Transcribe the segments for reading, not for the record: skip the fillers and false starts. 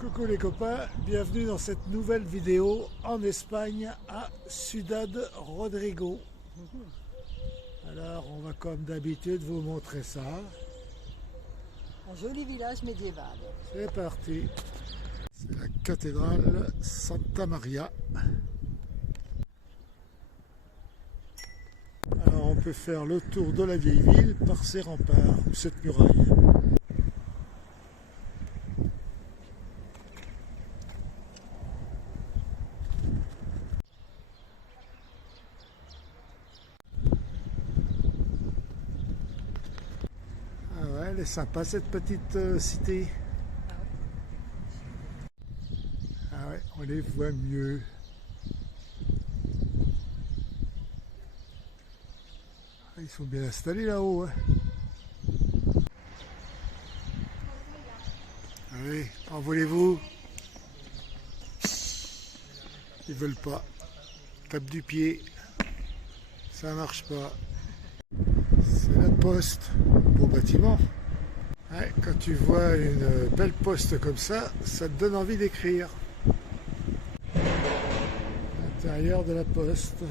Coucou les copains, bienvenue dans cette nouvelle vidéo en Espagne à Ciudad Rodrigo. Alors on va comme d'habitude vous montrer ça. Un joli village médiéval. C'est parti. C'est la cathédrale Santa Maria. Alors on peut faire le tour de la vieille ville par ses remparts ou cette muraille. Ah ouais, elle est sympa cette petite cité. Ah ouais, on les voit mieux. Ils sont bien installés là-haut. Hein. Allez, envolez-vous. Ils veulent pas. Tape du pied. Ça marche pas. C'est la poste. Beau bâtiment. Ouais, quand tu vois une belle poste comme ça, ça te donne envie d'écrire. L'intérieur de la poste.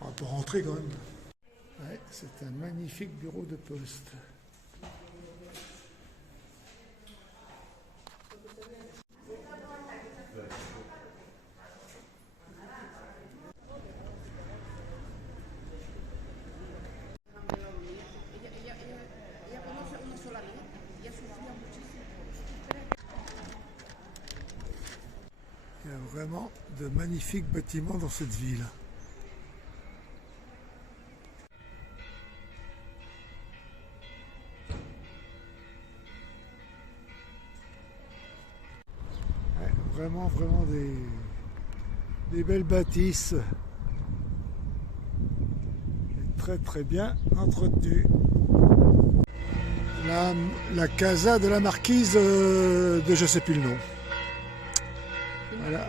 On peut rentrer quand même. Ouais, c'est un magnifique bureau de poste. Il y a vraiment de magnifiques bâtiments dans cette ville. Ouais, vraiment des belles bâtisses. Et très bien entretenues. La casa de la marquise de je sais plus le nom. Voilà.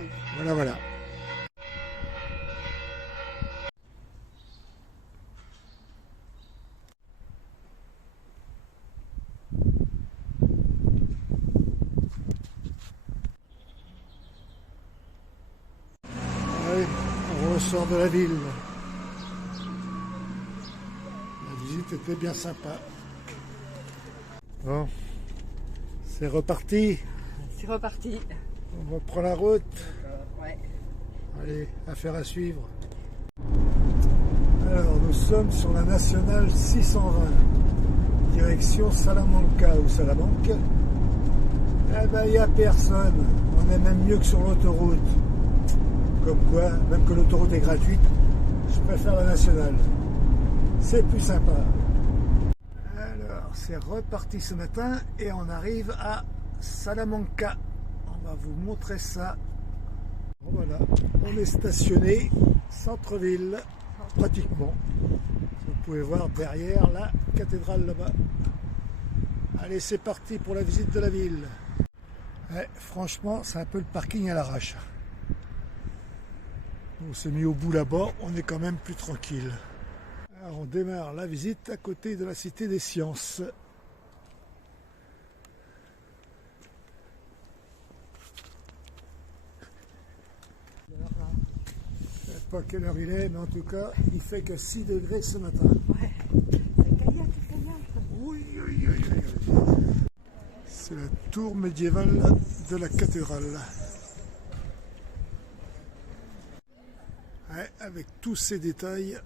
Allez, on ressort de la ville. La visite était bien sympa. Bon, c'est reparti. C'est reparti. On reprend la route. Ouais. Allez, affaire à suivre. Alors, nous sommes sur la nationale 620, direction Salamanca ou Salamanque. Eh ben, il n'y a personne. On est même mieux que sur l'autoroute. Comme quoi, même que l'autoroute est gratuite, je préfère la nationale. C'est plus sympa. Alors, c'est reparti ce matin et on arrive à Salamanca. On va vous montrer ça. Voilà, on est stationné centre-ville, pratiquement. Vous pouvez voir derrière la cathédrale là-bas. Allez, c'est parti pour la visite de la ville. Ouais, franchement, c'est un peu le parking à l'arrache. On s'est mis au bout là-bas, on est quand même plus tranquille. Alors, on démarre la visite à côté de la Cité des Sciences. Je ne sais pas quelle heure il est, mais en tout cas, il fait que 6 degrés ce matin. Ouais. C'est Caillac. Oui. C'est la tour médiévale de la cathédrale. Ouais, avec tous ces détails.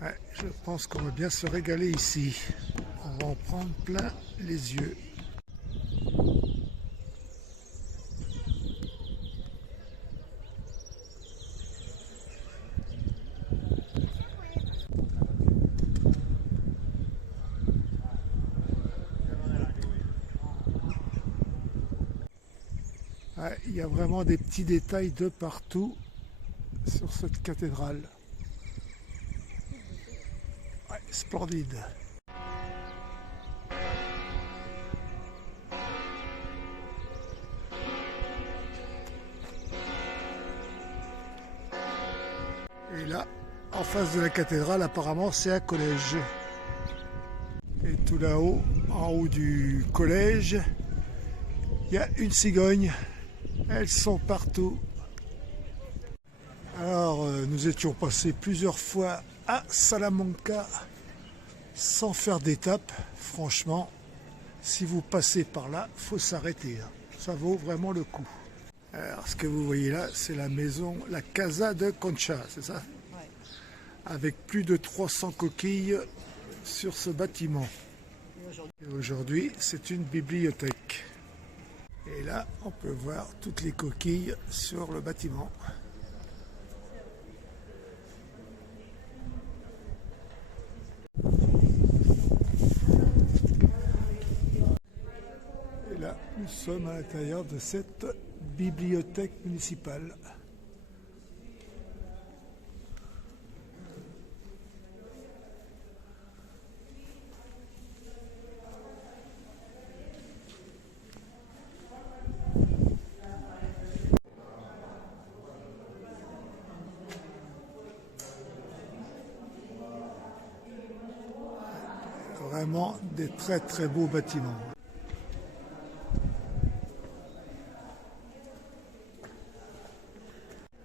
Ouais, je pense qu'on va bien se régaler ici. On va en prendre plein les yeux. Ouais, il y a vraiment des petits détails de partout sur cette cathédrale. Ouais, splendide. Et là, en face de la cathédrale, apparemment, c'est un collège. Et tout là-haut, en haut du collège, il y a une cigogne. Elles sont partout. Alors, nous étions passés plusieurs fois à Salamanca sans faire d'étape. Franchement, si vous passez par là, faut s'arrêter. Ça vaut vraiment le coup. Alors, ce que vous voyez là, c'est la maison, la Casa de Concha, c'est ça? Ouais. Avec plus de 300 coquilles sur ce bâtiment. Et aujourd'hui, c'est une bibliothèque. Et là, on peut voir toutes les coquilles sur le bâtiment. Et là, nous sommes à l'intérieur de cette bibliothèque municipale. Vraiment des très très beaux bâtiments.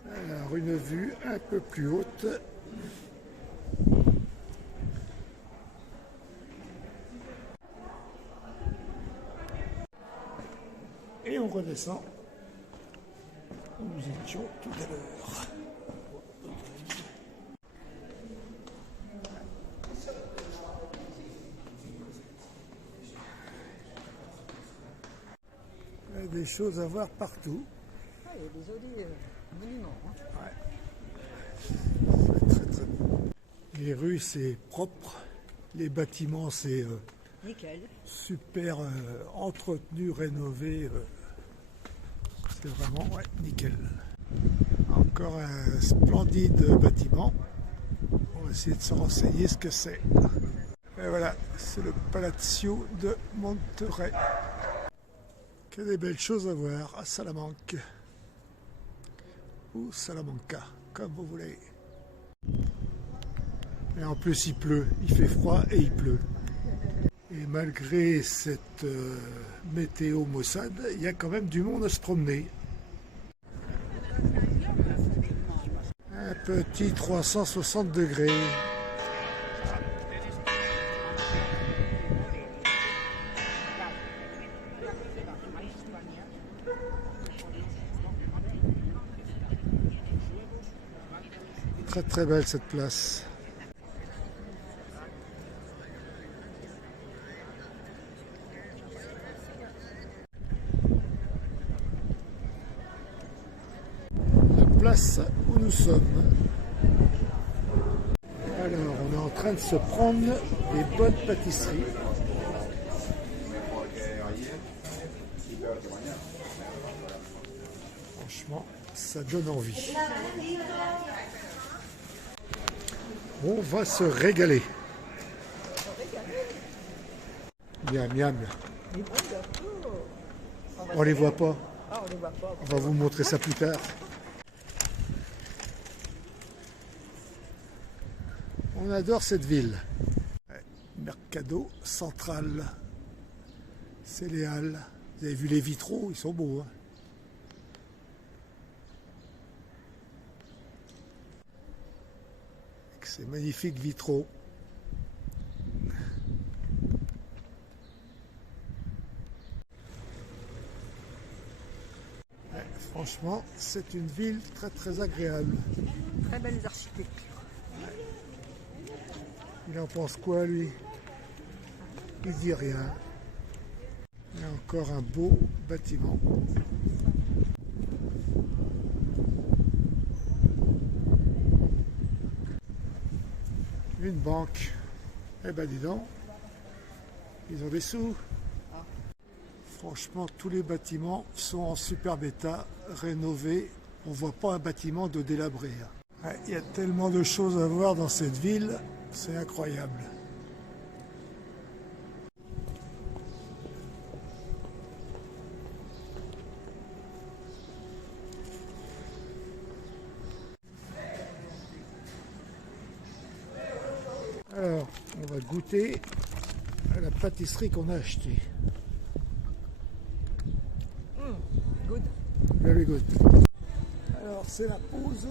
Alors une vue un peu plus haute. Et on redescend où nous étions tout à l'heure. Il y a des choses à voir partout. Ah, il y a des jolis monuments. Hein. C'est très très beau. Les rues c'est propre, les bâtiments c'est Nickel. super entretenu, rénové. C'est vraiment nickel. Encore un splendide bâtiment. On va essayer de se renseigner ce que c'est. Et voilà, c'est le Palazzo de Monterrey. Que des belles choses à voir à Salamanque. Ou Salamanca, comme vous voulez. Et en plus il pleut, il fait froid et il pleut. Et malgré cette météo maussade, il y a quand même du monde à se promener. Un petit 360 degrés. Très très belle cette place. La place où nous sommes. Alors on est en train de se prendre des bonnes pâtisseries. Franchement, ça donne envie. On va se régaler. Miam, miam. On les voit pas. Ah, on les voit pas. On va vous montrer ça plus tard. On adore cette ville. Mercado Central. C'est les halles. Vous avez vu les vitraux, ils sont beaux. Hein. Avec ces magnifiques vitraux. Franchement, c'est une ville très très agréable. Très belles architectures. Il en pense quoi lui? Il dit rien. Il y a encore un beau bâtiment. Une banque. Eh ben dis donc, ils ont des sous. Franchement, tous les bâtiments sont en superbe état, rénovés. On ne voit pas un bâtiment de délabré. Ouais, il y a tellement de choses à voir dans cette ville, c'est incroyable. goûter à la pâtisserie qu'on a achetée. Good. Very good. Alors c'est la pause.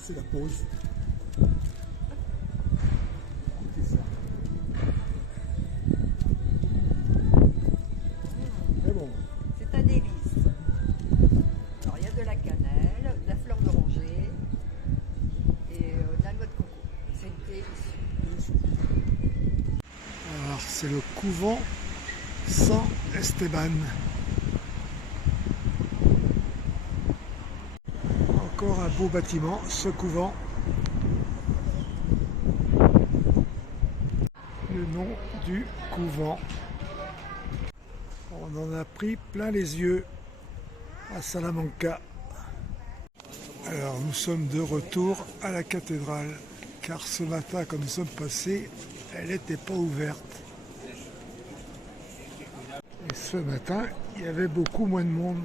C'est la pause. C'est ça. C'est bon. C'est un délice. Alors il y a de la cannelle, de la fleur d'oranger et de la noix de coco. C'est délicieux. Alors c'est le couvent San Esteban. Encore un beau bâtiment, ce couvent. Le nom du couvent. On en a pris plein les yeux à Salamanca. Alors nous sommes de retour à la cathédrale, car ce matin, quand nous sommes passés, elle n'était pas ouverte. Et ce matin, il y avait beaucoup moins de monde.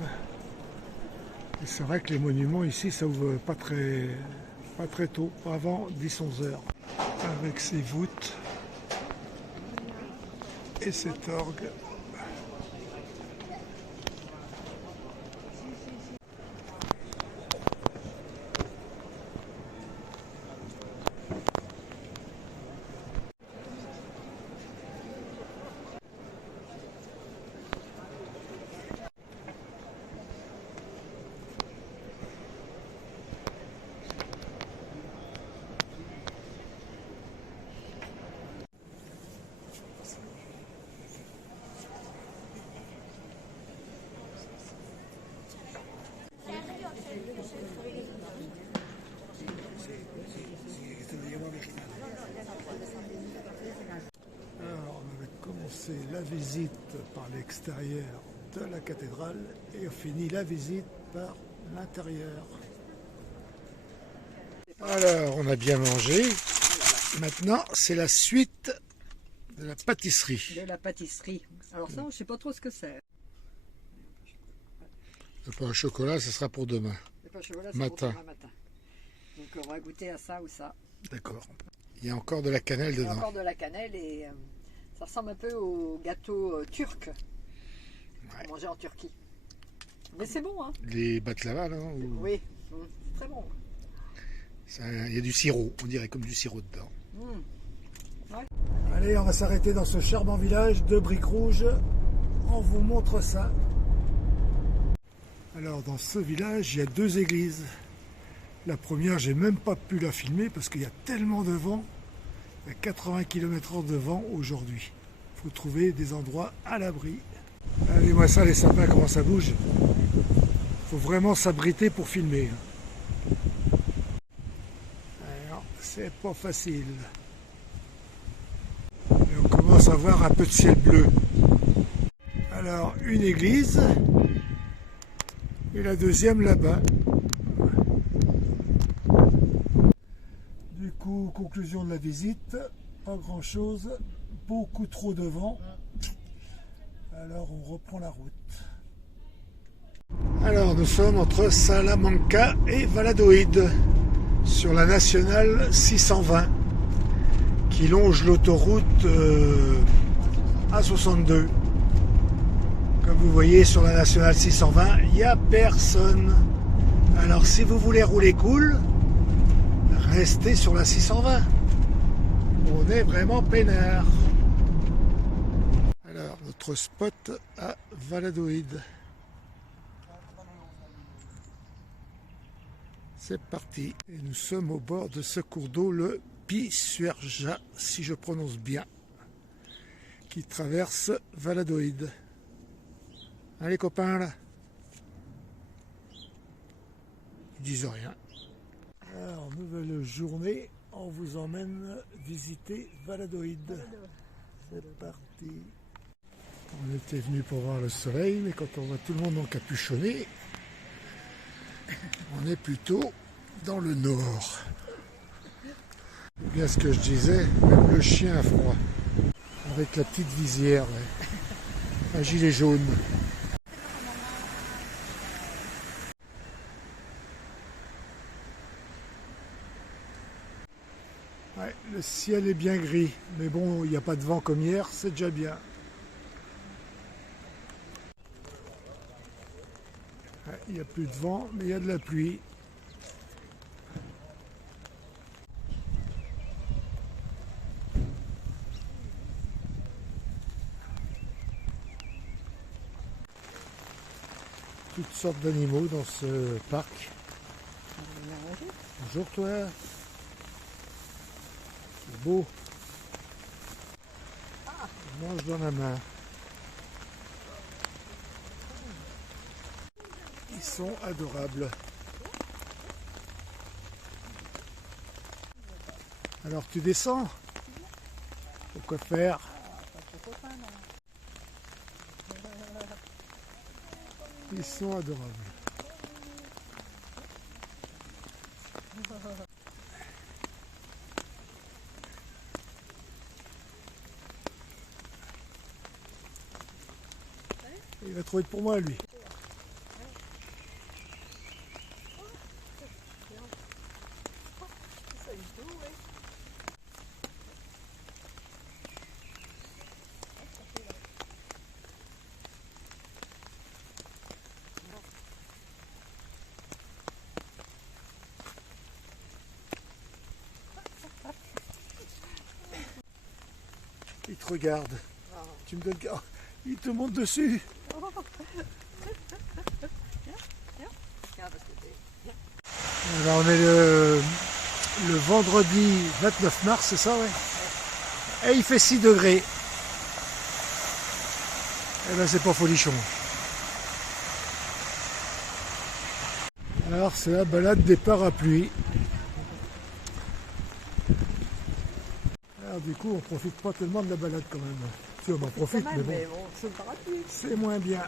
Et c'est vrai que les monuments ici, ça ouvre pas très tôt, pas avant 10-11 heures. Avec ses voûtes et cet orgue. Alors, on avait commencé la visite par l'extérieur de la cathédrale et on finit la visite par l'intérieur. Alors, on a bien mangé. Maintenant, c'est la suite de la pâtisserie. De la pâtisserie. Alors ça, je ne sais pas trop ce que c'est. Le pain au chocolat, ce sera pour demain. Le pain au chocolat, c'est Matin. pour demain matin. Donc on va goûter à ça ou ça. D'accord. Il y a encore de la cannelle Il y a dedans. encore de la cannelle et ça ressemble un peu au gâteau turc qu'on mangeait en Turquie. Mais c'est bon, hein? Les baklava, là ou... Oui, c'est très bon. Il y a du sirop, on dirait comme du sirop dedans. Ouais. Allez, on va s'arrêter dans ce charmant village de briques rouges. On vous montre ça. Alors, dans ce village, il y a deux églises. La première, j'ai même pas pu la filmer parce qu'il y a tellement de vent. Il y a 80 km/h de vent aujourd'hui. Il faut trouver des endroits à l'abri. Regardez-moi ça, les sapins, comment ça bouge. Il faut vraiment s'abriter pour filmer. Alors, c'est pas facile. Et on commence à voir un peu de ciel bleu. Alors, une église et la deuxième là-bas. Du coup, conclusion de la visite, pas grand-chose, beaucoup trop de vent. Alors, on reprend la route. Alors, nous sommes entre Salamanca et Valladolid, sur la nationale 620, qui longe l'autoroute A62. Comme vous voyez sur la nationale 620, il n'y a personne. Alors si vous voulez rouler cool, restez sur la 620. On est vraiment peinard. Alors notre spot à Valladolid. C'est parti. Et nous sommes au bord de ce cours d'eau, le Pisuerga, si je prononce bien, qui traverse Valladolid. Allez copains là. Ils disent rien. Alors nouvelle journée, on vous emmène visiter Valladolid. C'est parti. On était venu pour voir le soleil, mais quand on voit tout le monde encapuchonné, on est plutôt dans le nord. C'est bien ce que je disais, même le chien a froid. Avec la petite visière, ouais. Un gilet jaune. Ouais, le ciel est bien gris, mais bon, il n'y a pas de vent comme hier, c'est déjà bien. Ouais, il n'y a plus de vent, mais il y a de la pluie. Toutes sortes d'animaux dans ce parc. Bonjour toi. C'est beau. Il mange dans la main. Ils sont adorables. Alors tu descends? Pourquoi faire? Ils sont adorables. Il va trouver pour moi lui. Il te regarde. Tu me donnes... Oh, il te monte dessus. Alors on est le vendredi 29 mars, c'est ça, ouais. Et il fait 6 degrés. Eh ben c'est pas folichon. Alors c'est la balade des parapluies. Alors du coup on profite pas tellement de la balade quand même. Si on en profite, mais bon, c'est moins bien.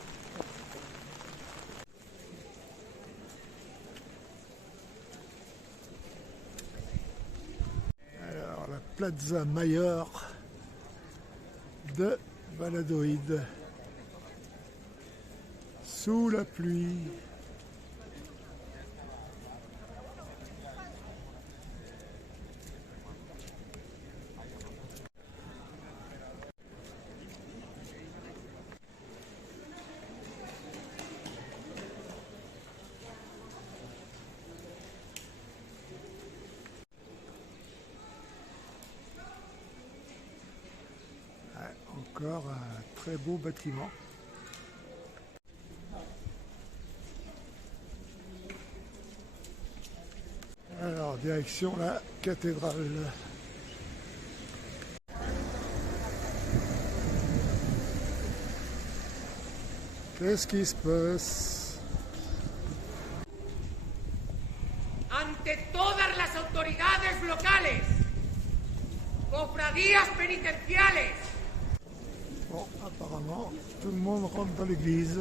Alors la Plaza Mayor de Valladolid. Sous la pluie. Encore un très beau bâtiment. Alors, direction la cathédrale. Qu'est-ce qui se passe? Ante todas las autoridades locales, cofradías penitenciales. Bon, apparemment, tout le monde rentre dans l'église.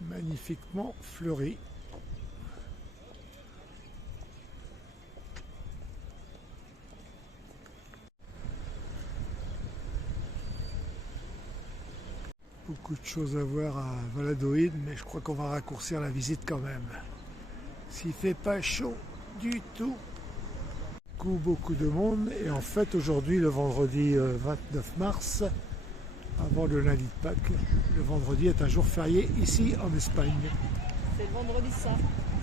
Magnifiquement fleuri. Beaucoup de choses à voir à Valladolid, mais je crois qu'on va raccourcir la visite quand même. S'il fait pas chaud du tout. Beaucoup de monde, et en fait aujourd'hui, le vendredi 29 mars, avant le lundi de Pâques, le vendredi est un jour férié ici en Espagne. C'est le vendredi saint.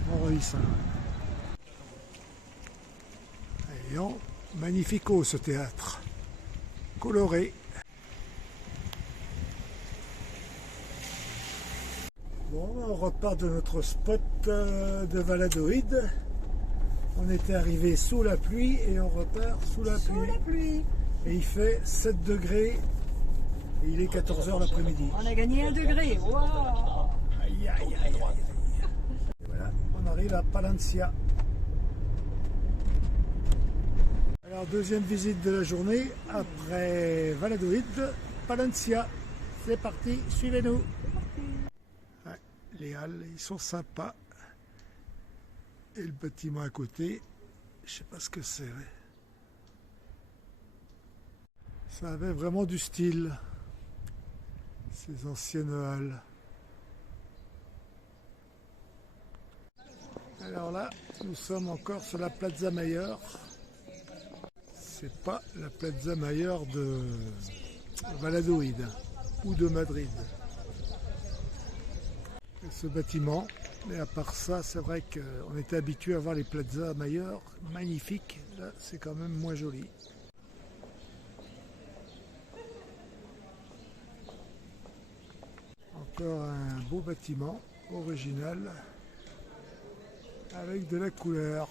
Vendredi saint. Et magnifico ce théâtre, coloré. Bon, on repart de notre spot de Valladolid. On était arrivé sous la pluie et on repart sous la pluie. Et il fait 7 degrés et il est 14 h l'après-midi. On a gagné 1 degré. Wow. Aïe, aïe, aïe, aïe. Et voilà, on arrive à Palencia. Alors, deuxième visite de la journée après Valladolid, Palencia. C'est parti, suivez-nous. Ouais, les halles, ils sont sympas. Et le bâtiment à côté, je sais pas ce que c'est. Ouais. Ça avait vraiment du style. Ces anciennes halles. Alors là, nous sommes encore sur la Plaza Mayor. C'est pas la Plaza Mayor de Valladolid ou de Madrid. Et ce bâtiment, mais à part ça, c'est vrai qu'on était habitué à voir les Plaza Mayor magnifiques. Là, c'est quand même moins joli. Encore un beau bâtiment original avec de la couleur.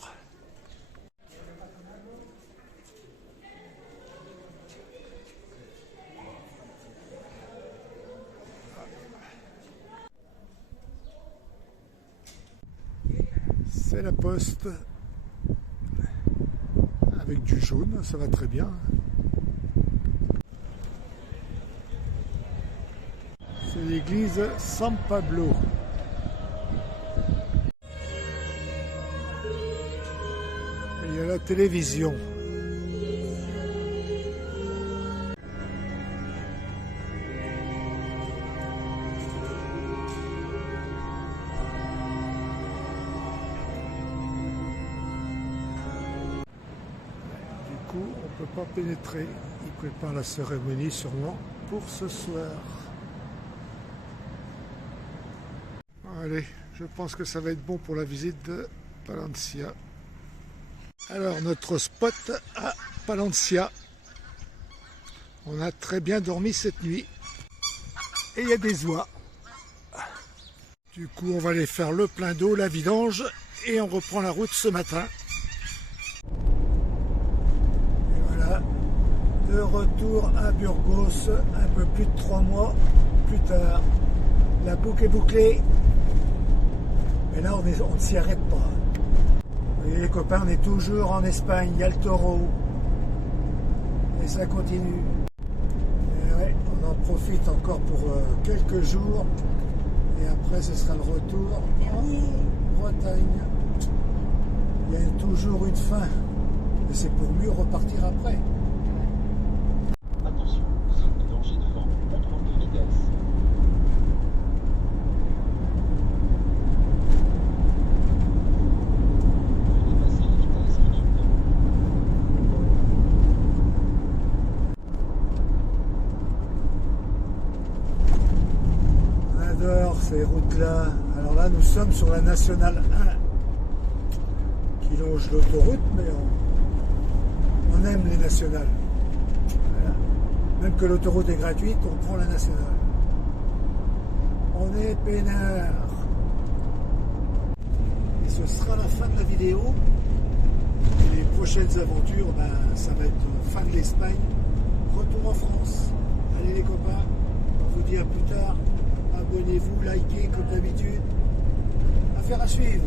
C'est la poste avec du jaune, ça va très bien. C'est l'église San Pablo. Et il y a la télévision. Du coup, on ne peut pas pénétrer. Ils préparent la cérémonie sûrement pour ce soir. Allez, je pense que ça va être bon pour la visite de Palencia. Alors, notre spot à Palencia. On a très bien dormi cette nuit. Et il y a des oies. Du coup, on va aller faire le plein d'eau, la vidange, et on reprend la route ce matin. Et voilà, de retour à Burgos, un peu plus de 3 mois plus tard. La boucle est bouclée. Mais là, on ne s'y arrête pas. Vous voyez les copains, on est toujours en Espagne, il y a le taureau. Et ça continue. Et ouais, on en profite encore pour quelques jours. Et après, ce sera le retour en Bretagne. Il y a toujours une fin. Et c'est pour mieux repartir après. Attention, zone de danger devant, contrôle de vitesse. Ces routes-là. Alors là, nous sommes sur la nationale 1 qui longe l'autoroute, mais on aime les nationales. Voilà. Même que l'autoroute est gratuite, on prend la nationale. On est peinard. Et ce sera la fin de la vidéo. Les prochaines aventures, ça va être fin de l'Espagne, retour en France. Allez les copains, on vous dit à plus tard. Abonnez-vous, likez comme d'habitude. Affaire à suivre.